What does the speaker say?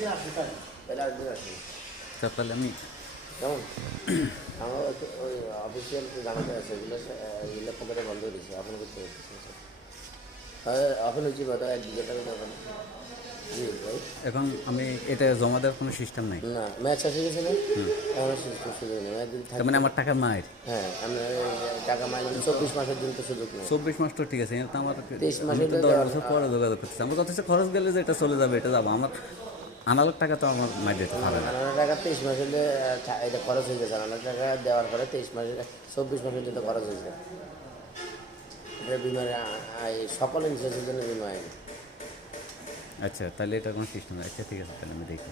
তাহলে আসবেন আসবেন তা তাহলে আমি কেমন আমার ওই অফিসিয়াল জানাতে আছে এগুলো এগুলো পকেটে বন্ধ দিয়েছে এখন করতে এখন হচ্ছে কত এক দুশো টাকা দেবেন এখন আমি এটা জমা দেওয়ার কোনো সিস্টেম নাই। না ম্যাচ গেছে না? সুযোগ নেই। তার মানে আমার টাকা মায়ের। হ্যাঁ আমরা টাকা চব্বিশ মাসের জন্য তো সুযোগ নেই। চব্বিশ মাস তো ঠিক আছে আমার তেইশ আমি দশ বছর পরে যোগাযোগ করতেছি। আমার কথা খরচ গেলে যে এটা চলে যাবে এটা যাব। আমার আনালোক টাকা তো আমার মাই দিতে পারে না। আনার টাকা তেইশ মাস হলে এটা খরচ হয়ে গেছে। আনালক টাকা দেওয়ার পরে তেইশ মাসে চব্বিশ মাসের জন্য খরচ হয়ে যায় এটা বিমার সকল ইন্স্যুরেন্সের জন্য বিমা আচ্ছা তাহলে এটা কোনো সিস্টেম আচ্ছা ঠিক আছে তাহলে আমি দেখি।